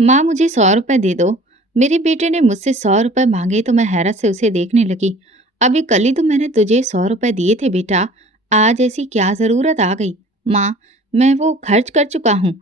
माँ मुझे 100 रुपए दे दो। मेरे बेटे ने मुझसे 100 रुपए मांगे तो मैं हैरत से उसे देखने लगी। अभी कल ही तो मैंने तुझे 100 रुपए दिए थे बेटा। आज ऐसी क्या जरूरत आ गई? माँ, मैं वो खर्च कर चुका हूँ।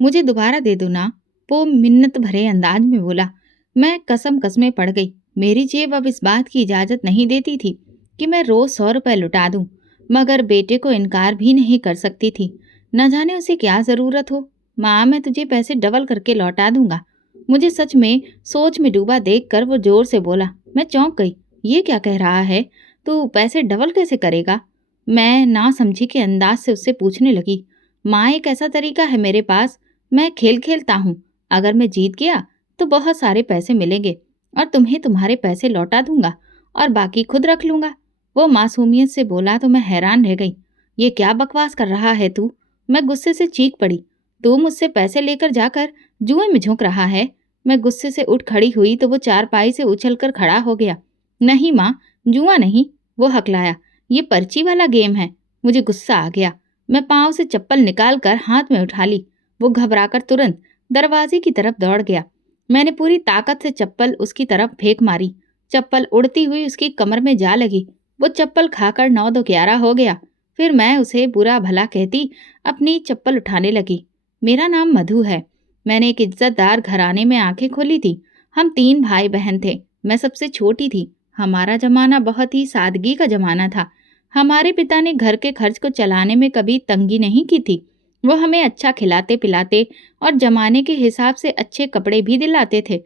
मुझे दोबारा दे दो ना। वो मिन्नत भरे अंदाज में बोला। मैं कसम कसमें पड़ गई। मेरी जेब अब इस बात की इजाजत नहीं देती थी कि मैं रोज 100 रुपए लुटा दूं। मगर बेटे को इनकार भी नहीं कर सकती थी। न जाने उसे क्या जरूरत हो। माँ, मैं तुझे पैसे डबल करके लौटा दूंगा। मुझे सच में सोच में डूबा देखकर वो जोर से बोला। मैं चौंक गई। ये क्या कह रहा है? तू पैसे डबल कैसे करेगा? मैं ना समझी के अंदाज से उससे पूछने लगी। माँ, एक ऐसा तरीका है मेरे पास। मैं खेल खेलता हूँ। अगर मैं जीत गया तो बहुत सारे पैसे मिलेंगे और तुम्हें तुम्हारे पैसे लौटा दूंगा और बाकी खुद रख लूंगा। वो मासूमियत से बोला तो मैं हैरान रह गई। ये क्या बकवास कर रहा है तू? मैं गुस्से से चीख पड़ी। तू मुझसे पैसे लेकर जाकर जुए में झोंक रहा है। मैं गुस्से से उठ खड़ी हुई तो वो चारपाई से उछलकर खड़ा हो गया। नहीं माँ, जुआ नहीं, वो हकलाया। ये पर्ची वाला गेम है। मुझे गुस्सा आ गया। मैं पाँव से चप्पल निकाल कर हाथ में उठा ली। वो घबराकर तुरंत दरवाजे की तरफ दौड़ गया। मैंने पूरी ताकत से चप्पल उसकी तरफ फेंक मारी। चप्पल उड़ती हुई उसकी कमर में जा लगी। वो चप्पल खाकर 9 दो 11 हो गया। फिर मैं उसे बुरा भला कहती अपनी चप्पल उठाने लगी। मेरा नाम मधु है। मैंने एक इज्जतदार घराने में आंखें खोली थी। हम 3 भाई बहन थे। मैं सबसे छोटी थी। हमारा जमाना बहुत ही सादगी का जमाना था। हमारे पिता ने घर के खर्च को चलाने में कभी तंगी नहीं की थी। वो हमें अच्छा खिलाते पिलाते और जमाने के हिसाब से अच्छे कपड़े भी दिलाते थे।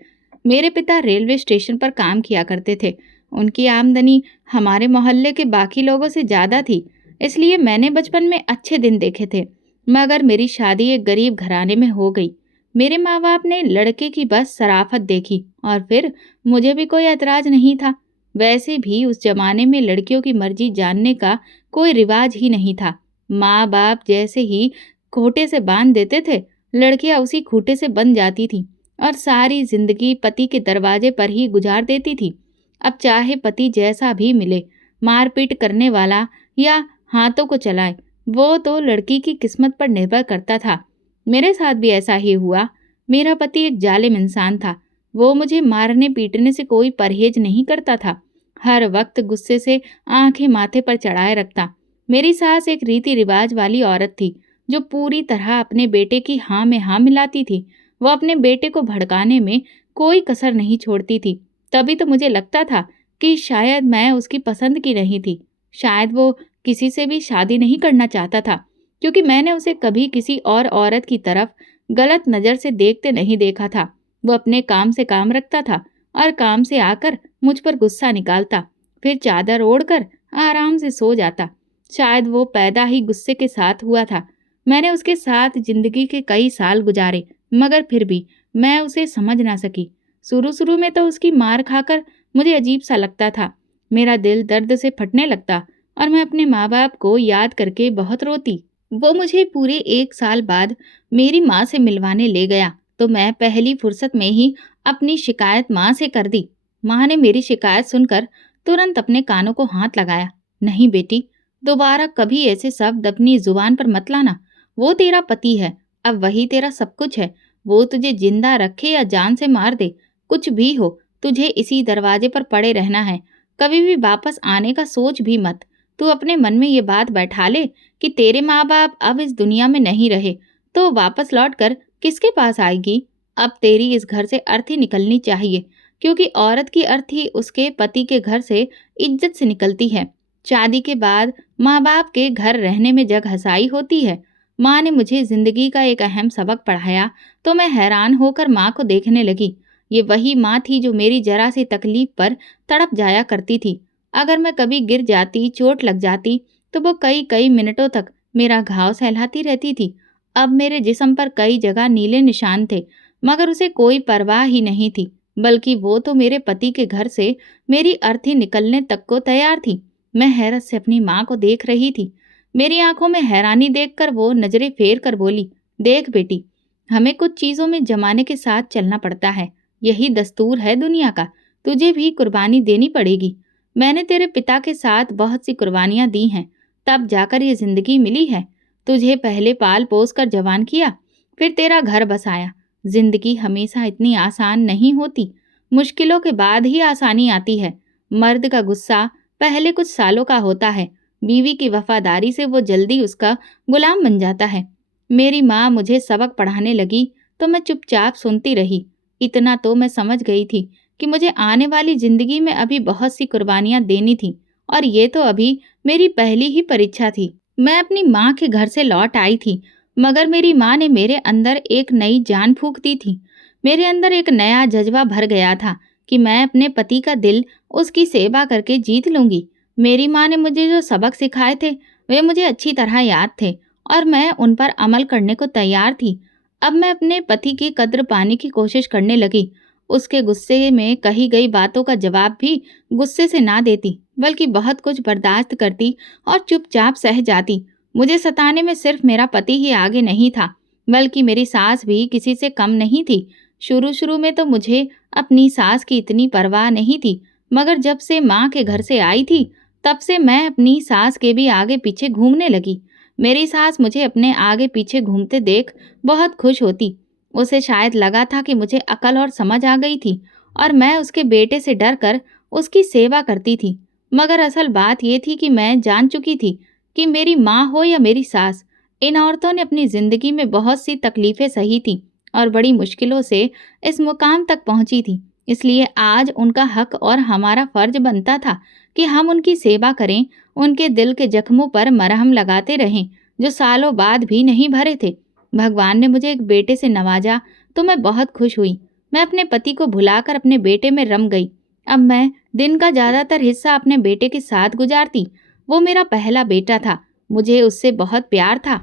मेरे पिता रेलवे स्टेशन पर काम किया करते थे। उनकी आमदनी हमारे मोहल्ले के बाकी लोगों से ज्यादा थी। इसलिए मैंने बचपन में अच्छे दिन देखे थे। मगर मेरी शादी एक गरीब घराने में हो गई। मेरे माँ बाप ने लड़के की बस सराफत देखी और फिर मुझे भी कोई ऐतराज नहीं था। वैसे भी उस जमाने में लड़कियों की मर्जी जानने का कोई रिवाज ही नहीं था। माँ बाप जैसे ही खूंटे से बांध देते थे, लड़कियां उसी खूंटे से बन जाती थी और सारी जिंदगी पति के दरवाजे पर ही गुजार देती थी। अब चाहे पति जैसा भी मिले, मारपीट करने वाला या हाथों को चलाए, वो तो लड़की की किस्मत पर निर्भर करता था। मेरे साथ भी ऐसा ही हुआ। मेरा पति एक जालिम इंसान था। वो मुझे मारने पीटने से कोई परहेज नहीं करता था। हर वक्त गुस्से से आंखें माथे पर चढ़ाए रखता। मेरी सास एक रीति रिवाज वाली औरत थी जो पूरी तरह अपने बेटे की हाँ में हाँ मिलाती थी। वो अपने बेटे को भड़काने में कोई कसर नहीं छोड़ती थी। तभी तो मुझे लगता था कि शायद मैं उसकी पसंद की नहीं थी। शायद वो किसी से भी शादी नहीं करना चाहता था, क्योंकि मैंने उसे कभी किसी और औरत की तरफ गलत नज़र से देखते नहीं देखा था। वो अपने काम से काम रखता था और काम से आकर मुझ पर गुस्सा निकालता, फिर चादर ओढ़कर आराम से सो जाता। शायद वो पैदा ही गुस्से के साथ हुआ था। मैंने उसके साथ जिंदगी के कई साल गुजारे, मगर फिर भी मैं उसे समझ ना सकी। शुरू शुरू में तो उसकी मार खाकर मुझे अजीब सा लगता था। मेरा दिल दर्द से फटने लगता और मैं अपने माँ बाप को याद करके बहुत रोती। वो मुझे पूरे 1 साल बाद मेरी माँ से मिलवाने ले गया तो मैं पहली फुर्सत में ही अपनी शिकायत माँ से कर दी। माँ ने मेरी शिकायत सुनकर तुरंत अपने कानों को हाथ लगाया। नहीं बेटी, दोबारा कभी ऐसे शब्द अपनी जुबान पर मत लाना। वो तेरा पति है, अब वही तेरा सब कुछ है। वो तुझे जिंदा रखे या जान से मार दे, कुछ भी हो, तुझे इसी दरवाजे पर पड़े रहना है। कभी भी वापस आने का सोच भी मत। तू अपने मन में ये बात बैठा ले कि तेरे माँ बाप अब इस दुनिया में नहीं रहे तो वापस लौट कर किसके पास आएगी। अब तेरी इस घर से अर्थी निकलनी चाहिए, क्योंकि औरत की अर्थी उसके पति के घर से इज्जत से निकलती है। शादी के बाद माँ बाप के घर रहने में जग हंसाई होती है। माँ ने मुझे जिंदगी का एक अहम सबक पढ़ाया तो मैं हैरान होकर माँ को देखने लगी। ये वही माँ थी जो मेरी जरा सी तकलीफ पर तड़प जाया करती थी। अगर मैं कभी गिर जाती, चोट लग जाती, तो वो कई कई मिनटों तक मेरा घाव सहलाती रहती थी। अब मेरे जिस्म पर कई जगह नीले निशान थे, मगर उसे कोई परवाह ही नहीं थी, बल्कि वो तो मेरे पति के घर से मेरी अर्थी निकलने तक को तैयार थी। मैं हैरत से अपनी माँ को देख रही थी। मेरी आंखों में हैरानी देखकर वो नजरें फेर कर बोली, देख बेटी, हमें कुछ चीजों में जमाने के साथ चलना पड़ता है। यही दस्तूर है दुनिया का। तुझे भी कुर्बानी देनी पड़ेगी। मैंने तेरे पिता के साथ बहुत सी कुर्बानियां दी हैं, तब जाकर ये जिंदगी मिली है। तुझे पहले पाल पोस कर जवान किया, फिर तेरा घर बसाया, जिंदगी हमेशा इतनी आसान नहीं होती। मुश्किलों के बाद ही आसानी आती है। मर्द का गुस्सा पहले कुछ सालों का होता है, बीवी की वफादारी से वो जल्दी उसका गुलाम बन जाता है। मेरी माँ मुझे सबक पढ़ाने लगी तो मैं चुपचाप सुनती रही। इतना तो मैं समझ गई थी कि मुझे आने वाली जिंदगी में अभी बहुत सी कुर्बानियां देनी थी, और ये तो अभी मेरी पहली ही परीक्षा थी। मैं अपनी माँ के घर से लौट आई थी, मगर मेरी माँ ने मेरे अंदर एक नई जान फूंक दी थी। मेरे अंदर एक नया जज्बा भर गया था कि मैं अपने पति का दिल उसकी सेवा करके जीत लूंगी। मेरी माँ ने मुझे जो सबक सिखाए थे वे मुझे अच्छी तरह याद थे, और मैं उन पर अमल करने को तैयार थी। अब मैं अपने पति की कद्र पाने की कोशिश करने लगी। उसके गुस्से में कही गई बातों का जवाब भी गुस्से से ना देती, बल्कि बहुत कुछ बर्दाश्त करती और चुपचाप सह जाती। मुझे सताने में सिर्फ मेरा पति ही आगे नहीं था, बल्कि मेरी सास भी किसी से कम नहीं थी। शुरू शुरू में तो मुझे अपनी सास की इतनी परवाह नहीं थी, मगर जब से माँ के घर से आई थी, तब से मैं अपनी सास के भी आगे पीछे घूमने लगी। मेरी सास मुझे अपने आगे पीछे घूमते देख बहुत खुश होती। उसे शायद लगा था कि मुझे अकल और समझ आ गई थी, और मैं उसके बेटे से डर कर उसकी सेवा करती थी। मगर असल बात यह थी कि मैं जान चुकी थी कि मेरी माँ हो या मेरी सास, इन औरतों ने अपनी जिंदगी में बहुत सी तकलीफें सही थी और बड़ी मुश्किलों से इस मुकाम तक पहुंची थी। इसलिए आज उनका हक और हमारा फर्ज बनता था कि हम उनकी सेवा करें, उनके दिल के जख्मों पर मरहम लगाते रहें, जो सालों बाद भी नहीं भरे थे। भगवान ने मुझे एक बेटे से नवाजा तो मैं बहुत खुश हुई। मैं अपने पति को भुलाकर अपने बेटे में रम गई। अब मैं दिन का ज्यादातर हिस्सा अपने बेटे के साथ गुजारती। वो मेरा पहला बेटा था, मुझे उससे बहुत प्यार था।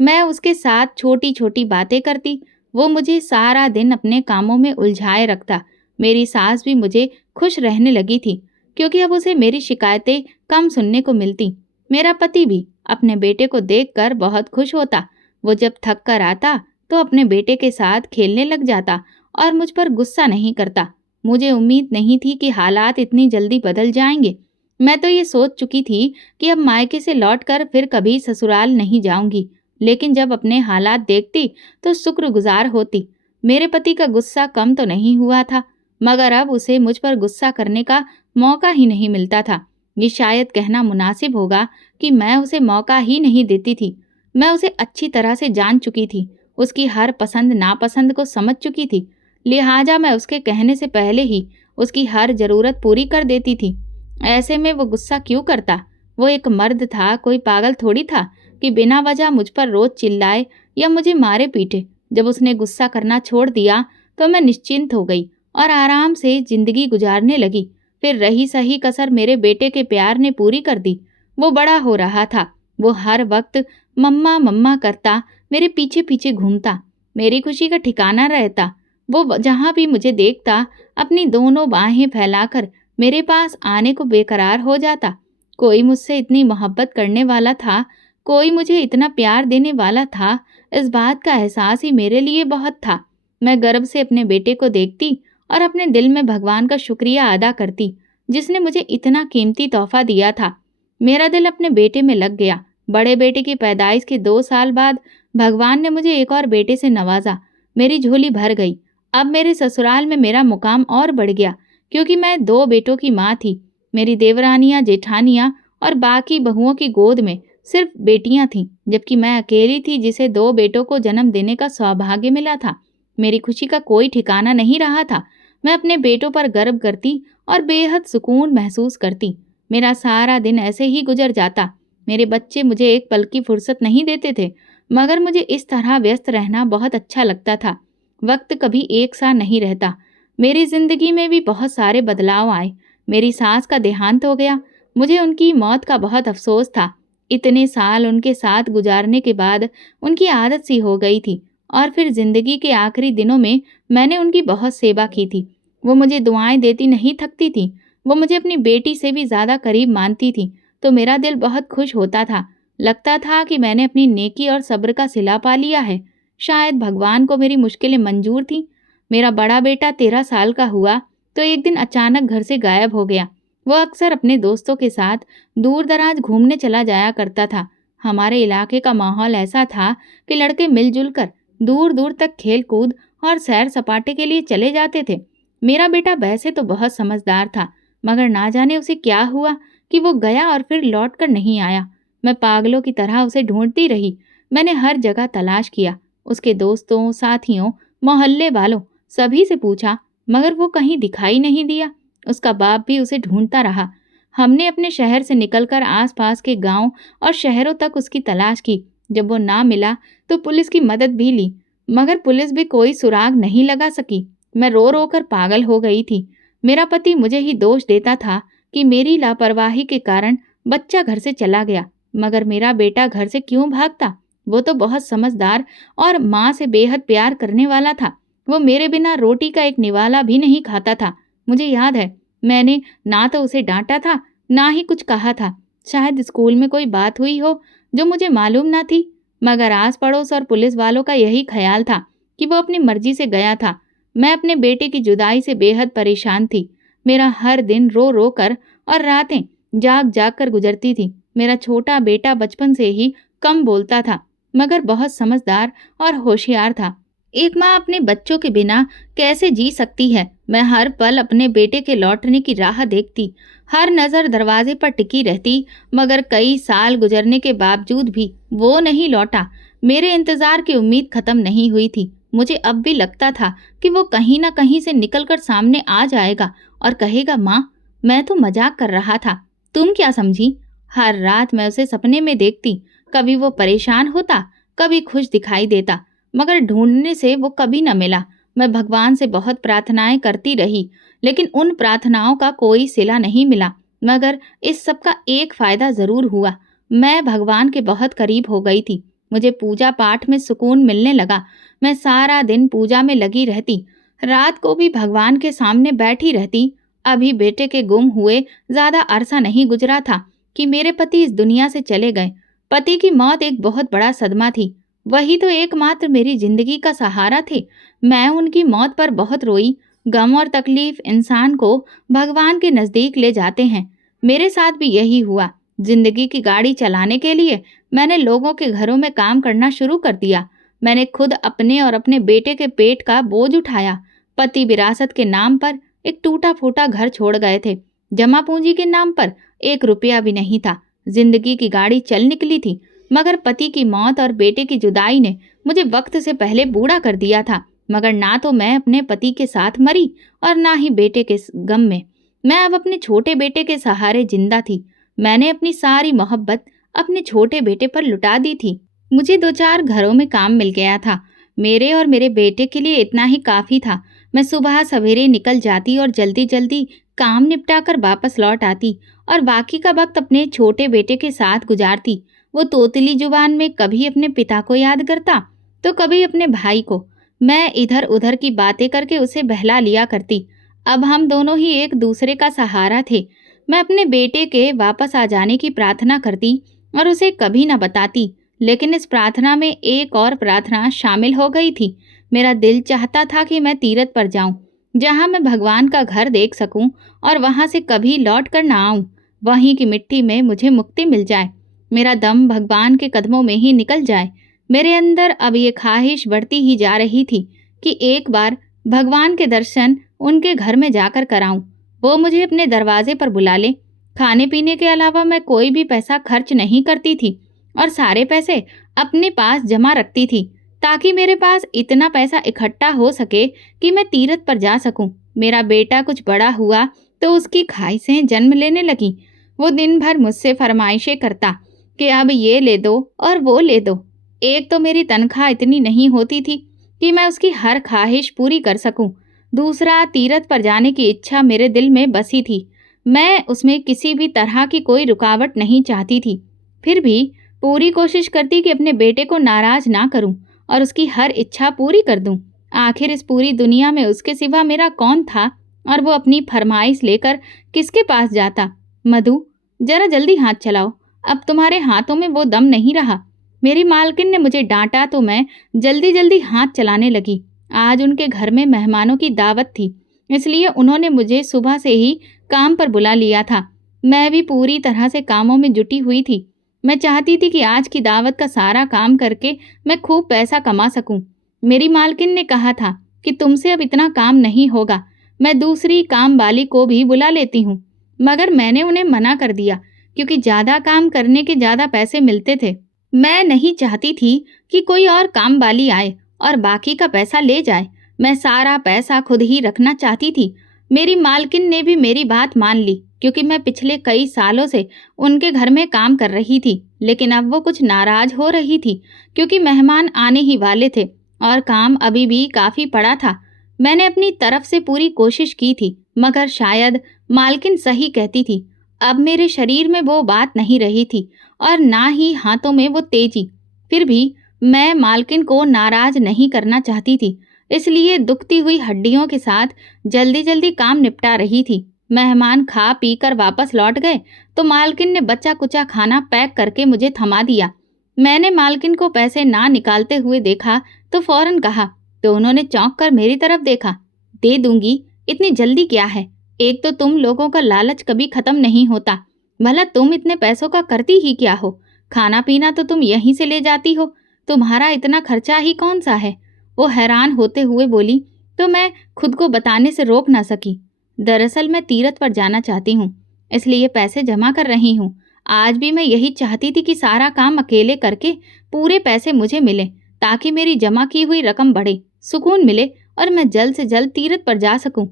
मैं उसके साथ छोटी छोटी बातें करती, वो मुझे सारा दिन अपने कामों में उलझाए रखता। मेरी सास भी मुझे खुश रहने लगी थी, क्योंकि अब उसे मेरी शिकायतें कम सुनने को मिलती। मेरा पति भी अपने बेटे को देखकर बहुत खुश होता। वो जब थक कर आता तो अपने बेटे के साथ खेलने लग जाता और मुझ पर गुस्सा नहीं करता। मुझे उम्मीद नहीं थी कि हालात इतनी जल्दी बदल जाएंगे। मैं तो ये सोच चुकी थी कि अब मायके से लौटकर फिर कभी ससुराल नहीं जाऊंगी, लेकिन जब अपने हालात देखती तो शुक्रगुजार होती। मेरे पति का गुस्सा कम तो नहीं हुआ था, मगर अब उसे मुझ पर गुस्सा करने का मौका ही नहीं मिलता था। ये शायद कहना मुनासिब होगा कि मैं उसे मौका ही नहीं देती थी। मैं उसे अच्छी तरह से जान चुकी थी, उसकी हर पसंद नापसंद को समझ चुकी थी। लिहाजा मैं उसके कहने से पहले ही उसकी हर जरूरत पूरी कर देती थी। ऐसे में वो गुस्सा क्यों करता? वो एक मर्द था, कोई पागल थोड़ी था कि बिना वजह मुझ पर रोज चिल्लाए या मुझे मारे पीटे। जब उसने गुस्सा करना छोड़ दिया तो मैं निश्चिंत हो गई और आराम से जिंदगी गुजारने लगी। फिर रही सही कसर मेरे बेटे के प्यार ने पूरी कर दी। वो बड़ा हो रहा था। वो हर वक्त मम्मा मम्मा करता मेरे पीछे पीछे घूमता, मेरी खुशी का ठिकाना रहता। वो जहाँ भी मुझे देखता अपनी दोनों बाहें फैलाकर मेरे पास आने को बेकरार हो जाता। कोई मुझसे इतनी मोहब्बत करने वाला था, कोई मुझे इतना प्यार देने वाला था, इस बात का एहसास ही मेरे लिए बहुत था। मैं गर्व से अपने बेटे को देखती और अपने दिल में भगवान का शुक्रिया अदा करती, जिसने मुझे इतना कीमती तोहफा दिया था। मेरा दिल अपने बेटे में लग गया। बड़े बेटे की पैदाइश के 2 साल बाद भगवान ने मुझे एक और बेटे से नवाजा। मेरी झोली भर गई। अब मेरे ससुराल में मेरा मुकाम और बढ़ गया, क्योंकि मैं 2 बेटों की माँ थी। मेरी देवरानियां, जेठानियां और बाकी बहुओं की गोद में सिर्फ बेटियां थीं, जबकि मैं अकेली थी जिसे 2 बेटों को जन्म देने का सौभाग्य मिला था। मेरी खुशी का कोई ठिकाना नहीं रहा था। मैं अपने बेटों पर गर्व करती और बेहद सुकून महसूस करती। मेरा सारा दिन ऐसे ही गुजर जाता। मेरे बच्चे मुझे एक पल की फुर्सत नहीं देते थे, मगर मुझे इस तरह व्यस्त रहना बहुत अच्छा लगता था। वक्त कभी एक सा नहीं रहता। मेरी जिंदगी में भी बहुत सारे बदलाव आए। मेरी सास का देहांत हो गया। मुझे उनकी मौत का बहुत अफसोस था। इतने साल उनके साथ गुजारने के बाद उनकी आदत सी हो गई थी, और फिर जिंदगी के आखिरी दिनों में मैंने उनकी बहुत सेवा की थी। वो मुझे दुआएं देती नहीं थकती थी। वो मुझे अपनी बेटी से भी ज्यादा करीब मानती थी, तो मेरा दिल बहुत खुश होता था। लगता था कि मैंने अपनी नेकी और सब्र का सिला पा लिया है। शायद भगवान को मेरी मुश्किलें मंजूर थीं। मेरा बड़ा बेटा 13 साल का हुआ तो एक दिन अचानक घर से गायब हो गया। वो अक्सर अपने दोस्तों के साथ दूर दराज घूमने चला जाया करता था। हमारे इलाके का माहौल ऐसा था कि लड़के मिलजुल कर दूर दूर तक खेल कूद और सैर सपाटे के लिए चले जाते थे। मेरा बेटा वैसे तो बहुत समझदार था, मगर ना जाने उसे क्या हुआ कि वो गया और फिर लौट कर नहीं आया। मैं पागलों की तरह उसे ढूंढती रही। मैंने हर जगह तलाश किया, उसके दोस्तों, साथियों, मोहल्ले वालों, सभी से पूछा, मगर वो कहीं दिखाई नहीं दिया। उसका बाप भी उसे ढूंढता रहा। हमने अपने शहर से निकलकर आसपास के गांव और शहरों तक उसकी तलाश की। जब वो ना मिला तो पुलिस की मदद भी ली, मगर पुलिस भी कोई सुराग नहीं लगा सकी। मैं रो रो कर पागल हो गई थी। मेरा पति मुझे ही दोष देता था कि मेरी लापरवाही के कारण बच्चा घर से चला गया, मगर मेरा बेटा घर से क्यों भागता? वो तो बहुत समझदार और माँ से बेहद प्यार करने वाला था। वो मेरे बिना रोटी का एक निवाला भी नहीं खाता था। मुझे याद है, मैंने ना तो उसे डांटा था, ना ही कुछ कहा था। शायद स्कूल में कोई बात हुई हो जो मुझे मालूम ना थी, मगर आस पड़ोस और पुलिस वालों का यही ख्याल था कि वो अपनी मर्जी से गया था। मैं अपने बेटे की जुदाई से बेहद परेशान थी। मेरा हर दिन रो रो कर और रातें जाग जाग कर गुजरती थी। मेरा छोटा बेटा बचपन से ही कम बोलता था, मगर बहुत समझदार और होशियार था। एक माँ अपने बच्चों के बिना कैसे जी सकती है? मैं हर पल अपने बेटे के लौटने की राह देखती, हर नज़र दरवाजे पर टिकी रहती, मगर कई साल गुजरने के बावजूद भी वो नहीं लौटा। मेरे इंतजार की उम्मीद खत्म नहीं हुई थी। मुझे अब भी लगता था कि वो कहीं ना कहीं से निकलकर सामने आ जाएगा और कहेगा, माँ, मैं तो मजाक कर रहा था, तुम क्या समझी? हर रात मैं उसे सपने में देखती। कभी वो परेशान होता, कभी खुश दिखाई देता, मगर ढूंढने से वो कभी न मिला। मैं भगवान से बहुत प्रार्थनाएं करती रही, लेकिन उन प्रार्थनाओं का कोई सिला नहीं मिला। मगर इस सब का एक फायदा जरूर हुआ, मैं भगवान के बहुत करीब हो गई थी। मुझे पूजा पाठ में सुकून मिलने लगा। मैं सारा दिन पूजा में लगी रहती, रात को भी भगवान के सामने बैठी रहती। अभी बेटे के गुम हुए ज्यादा अरसा नहीं गुजरा था कि मेरे पति इस दुनिया से चले गए। पति की मौत एक बहुत बड़ा सदमा थी। वही तो एकमात्र मेरी जिंदगी का सहारा थे। मैं उनकी मौत पर बहुत रोई। गम और तकलीफ इंसान को भगवान के नजदीक ले जाते हैं। मेरे साथ भी यही हुआ। जिंदगी की गाड़ी चलाने के लिए मैंने लोगों के घरों में काम करना शुरू कर दिया। मैंने खुद अपने और अपने बेटे के पेट का बोझ उठाया। पति विरासत के नाम पर एक टूटा फूटा घर छोड़ गए थे। जमा पूंजी के नाम पर 1 रुपया भी नहीं था। जिंदगी की गाड़ी चल निकली थी, मगर पति की मौत और बेटे की जुदाई ने मुझे वक्त से पहले बूढ़ा कर दिया था। मगर ना तो मैं अपने पति के साथ मरी और ना ही बेटे के गम में। मैं अब अपने छोटे बेटे के सहारे जिंदा थी। मैंने अपनी सारी मोहब्बत अपने छोटे बेटे पर लुटा दी थी। मुझे 2-4 घरों में काम मिल गया था। मेरे और मेरे बेटे के लिए इतना ही काफी था। मैं सुबह सवेरे निकल जाती और जल्दी जल्दी काम निपटा कर वापस लौट आती और बाकी का वक्त अपने छोटे बेटे के साथ गुजारती। वो तोतली जुबान में कभी अपने पिता को याद करता तो कभी अपने भाई को। मैं इधर उधर की बातें करके उसे बहला लिया करती। अब हम दोनों ही एक दूसरे का सहारा थे। मैं अपने बेटे के वापस आ जाने की प्रार्थना करती और उसे कभी न बताती, लेकिन इस प्रार्थना में एक और प्रार्थना शामिल हो गई थी। मेरा दिल चाहता था कि मैं तीरथ पर जाऊं, जहां मैं भगवान का घर देख सकूं और वहां से कभी लौट कर ना आऊं। वहीं की मिट्टी में मुझे मुक्ति मिल जाए, मेरा दम भगवान के कदमों में ही निकल जाए। मेरे अंदर अब ये ख्वाहिश बढ़ती ही जा रही थी कि एक बार भगवान के दर्शन उनके घर में जाकर कराऊं। वो मुझे अपने दरवाजे पर बुला ले। खाने पीने के अलावा मैं कोई भी पैसा खर्च नहीं करती थी और सारे पैसे अपने पास जमा रखती थी, ताकि मेरे पास इतना पैसा इकट्ठा हो सके कि मैं तीरथ पर जा सकूं। मेरा बेटा कुछ बड़ा हुआ तो उसकी ख्वाहिशें जन्म लेने लगी। वो दिन भर मुझसे फरमाइशें करता कि अब ये ले दो और वो ले दो। एक तो मेरी तनख्वाह इतनी नहीं होती थी कि मैं उसकी हर ख्वाहिश पूरी कर सकूं। दूसरा, तीरथ पर जाने की इच्छा मेरे दिल में बसी थी। मैं उसमें किसी भी तरह की कोई रुकावट नहीं चाहती थी। फिर भी पूरी कोशिश करती कि अपने बेटे को नाराज ना करूं और उसकी हर इच्छा पूरी कर दूं। आखिर इस पूरी दुनिया में उसके सिवा मेरा कौन था और वो अपनी फरमाइश लेकर किसके पास जाता? मधु, जरा जल्दी हाथ चलाओ, अब तुम्हारे हाथों में वो दम नहीं रहा। मेरी मालकिन ने मुझे डांटा तो मैं जल्दी जल्दी हाथ चलाने लगी। आज उनके घर में मेहमानों की दावत थी, इसलिए उन्होंने मुझे सुबह से ही काम पर बुला लिया था। मैं भी पूरी तरह से कामों में जुटी हुई थी। मैं चाहती थी कि आज की दावत का सारा काम करके मैं खूब पैसा कमा सकूं। मेरी मालकिन ने कहा था कि तुमसे अब इतना काम नहीं होगा, मैं दूसरी काम वाली को भी बुला लेती हूँ। मगर मैंने उन्हें मना कर दिया, क्योंकि ज़्यादा काम करने के ज़्यादा पैसे मिलते थे। मैं नहीं चाहती थी कि कोई और काम वाली आए और बाकी का पैसा ले जाए। मैं सारा पैसा खुद ही रखना चाहती थी। मेरी मालकिन ने भी मेरी बात मान ली, क्योंकि मैं पिछले कई सालों से उनके घर में काम कर रही थी। लेकिन अब वो कुछ नाराज हो रही थी, क्योंकि मेहमान आने ही वाले थे और काम अभी भी काफ़ी पड़ा था। मैंने अपनी तरफ से पूरी कोशिश की थी, मगर शायद मालकिन सही कहती थी। अब मेरे शरीर में वो बात नहीं रही थी और ना ही हाथों में वो तेजी। फिर भी मैं मालकिन को नाराज नहीं करना चाहती थी, इसलिए दुखती हुई हड्डियों के साथ जल्दी जल्दी काम निपटा रही थी। मेहमान खा पी कर वापस लौट गए तो मालकिन ने बचा कुचा खाना पैक करके मुझे थमा दिया। मैंने मालकिन को पैसे ना निकालते हुए देखा तो फौरन कहा, तो उन्होंने चौंक कर मेरी तरफ देखा। दे दूंगी, इतनी जल्दी क्या है? एक तो तुम लोगों का लालच कभी खत्म नहीं होता। भला तुम इतने पैसों का करती ही क्या हो? खाना पीना तो तुम यहीं से ले जाती हो, तुम्हारा इतना खर्चा ही कौन सा है? वो हैरान होते हुए बोली, तो मैं खुद को बताने से रोक ना सकी। दरअसल मैं तीरथ पर जाना चाहती हूँ, इसलिए पैसे जमा कर रही हूँ। आज भी मैं यही चाहती थी कि सारा काम अकेले करके पूरे पैसे मुझे मिले, ताकि मेरी जमा की हुई रकम बढ़े, सुकून मिले और मैं जल्द से जल्द तीरथ पर जा सकूं।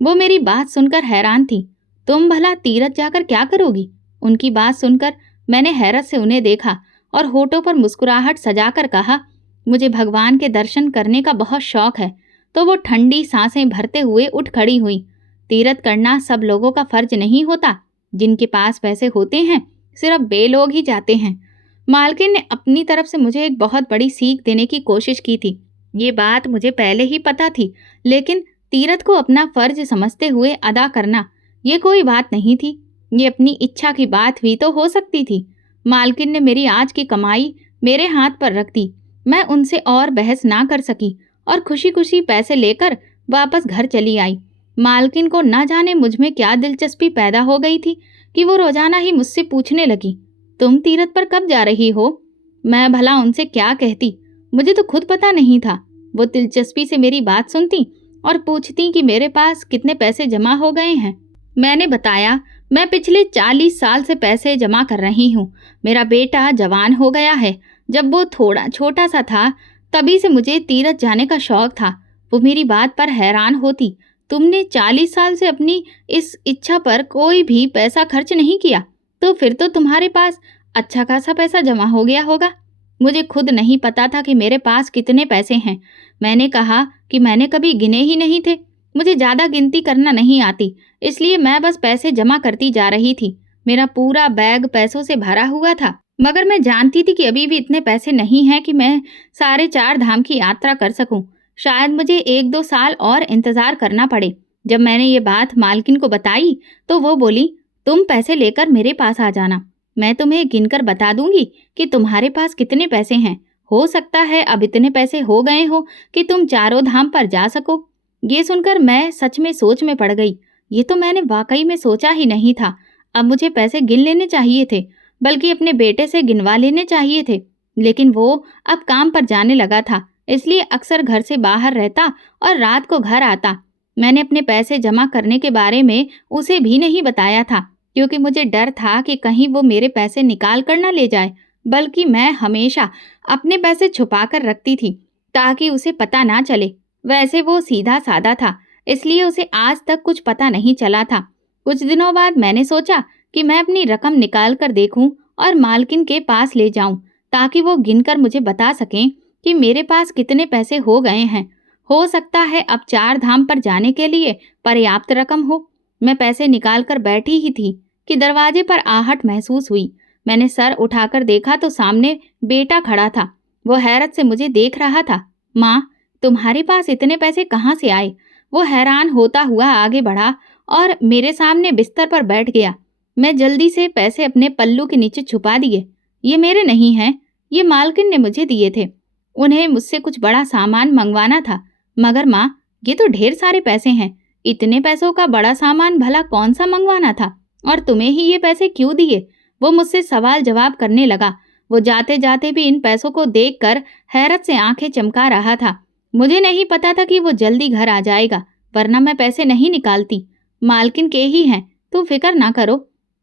वो मेरी बात सुनकर हैरान थी। तुम भला तीरथ जाकर क्या करोगी? उनकी बात सुनकर मैंने हैरत से उन्हें देखा और होठों पर मुस्कुराहट सजाकर कहा, मुझे भगवान के दर्शन करने का बहुत शौक है। तो वो ठंडी सांसें भरते हुए उठ खड़ी हुई। तीरथ करना सब लोगों का फर्ज नहीं होता। जिनके पास पैसे होते हैं सिर्फ वे लोग ही जाते हैं। मालकिन ने अपनी तरफ से मुझे एक बहुत बड़ी सीख देने की कोशिश की थी। ये बात मुझे पहले ही पता थी, लेकिन तीरथ को अपना फर्ज समझते हुए अदा करना ये कोई बात नहीं थी। ये अपनी इच्छा की बात भी तो हो सकती थी। मालकिन ने मेरी आज की कमाई मेरे हाथ पर रख दी। मैं उनसे और बहस ना कर सकी और खुशी खुशी पैसे लेकर वापस घर चली आई। मालकिन को ना जाने मुझ में क्या दिलचस्पी पैदा हो गई थी कि वो रोजाना ही मुझसे पूछने लगी, तुम तीरथ पर कब जा रही हो? मैं भला उनसे क्या कहती? मुझे तो खुद पता नहीं था। वो दिलचस्पी से मेरी बात सुनती और पूछती कि मेरे पास कितने पैसे जमा हो गए हैं। मैंने बताया, मैं पिछले 40 साल से पैसे जमा कर रही हूँ। मेरा बेटा जवान हो गया है। जब वो थोड़ा छोटा सा था तभी से मुझे तीरथ जाने का शौक था। वो मेरी बात पर हैरान होती, तुमने 40 साल से अपनी इस इच्छा पर कोई भी पैसा खर्च नहीं किया, तो फिर तो तुम्हारे पास अच्छा खासा पैसा जमा हो गया होगा। मुझे खुद नहीं पता था कि मेरे पास कितने पैसे हैं। मैंने कहा कि मैंने कभी गिने ही नहीं थे। मुझे ज़्यादा गिनती करना नहीं आती, इसलिए मैं बस पैसे जमा करती जा रही थी। मेरा पूरा बैग पैसों से भरा हुआ था, मगर मैं जानती थी कि अभी भी इतने पैसे नहीं हैं कि मैं सारे 4 धाम की यात्रा कर सकूं। शायद मुझे 1-2 साल और इंतज़ार करना पड़े। जब मैंने ये बात मालकिन को बताई तो वो बोली, तुम पैसे लेकर मेरे पास आ जाना। मैं तुम्हें गिनकर बता दूंगी कि तुम्हारे पास कितने पैसे हैं। हो सकता है अब इतने पैसे हो गए हो कि तुम चारों धाम पर जा सको। ये सुनकर मैं सच में सोच में पड़ गई। ये तो मैंने वाकई में सोचा ही नहीं था। अब मुझे पैसे गिन लेने चाहिए थे, बल्कि अपने बेटे से गिनवा लेने चाहिए थे। लेकिन वो अब काम पर जाने लगा था, इसलिए अक्सर घर से बाहर रहता और रात को घर आता। मैंने अपने पैसे जमा करने के बारे में उसे भी नहीं बताया था, क्योंकि मुझे डर था कि कहीं वो मेरे पैसे निकाल कर न ले जाए। बल्कि मैं हमेशा अपने पैसे छुपा कर रखती थी, ताकि उसे पता ना चले। वैसे वो सीधा साधा था, इसलिए उसे आज तक कुछ पता नहीं चला था। कुछ दिनों बाद मैंने सोचा कि मैं अपनी रकम निकाल कर देखूं और मालकिन के पास ले जाऊं, ताकि वो गिनकर मुझे बता सकें कि मेरे पास कितने पैसे हो गए हैं। हो सकता है अब 4 धाम पर जाने के लिए पर्याप्त रकम हो। मैं पैसे निकाल कर बैठी ही थी कि दरवाजे पर आहट महसूस हुई। मैंने सर उठाकर देखा तो सामने बेटा खड़ा था। वो हैरत से मुझे देख रहा था। माँ, तुम्हारे पास इतने पैसे कहाँ से आए? वो हैरान होता हुआ आगे बढ़ा और मेरे सामने बिस्तर पर बैठ गया। मैं जल्दी से पैसे अपने पल्लू के नीचे छुपा दिए। ये मेरे नहीं हैं, ये मालकिन ने मुझे दिए थे। उन्हें मुझसे कुछ बड़ा सामान मंगवाना था। मगर माँ, ये तो ढेर सारे पैसे हैं। इतने पैसों का बड़ा सामान भला कौन सा मंगवाना था? और तुम्हें ही ये पैसे क्यों दिए? वो मुझसे सवाल जवाब करने लगा। वो जाते जाते भी इन पैसों को देखकर हैरत से आंखें चमका रहा था। मुझे नहीं पता था कि वो जल्दी घर आ जाएगा, वरना मैं पैसे नहीं निकालती। मालकिन के ही हैं, तुम फिक्र ना करो।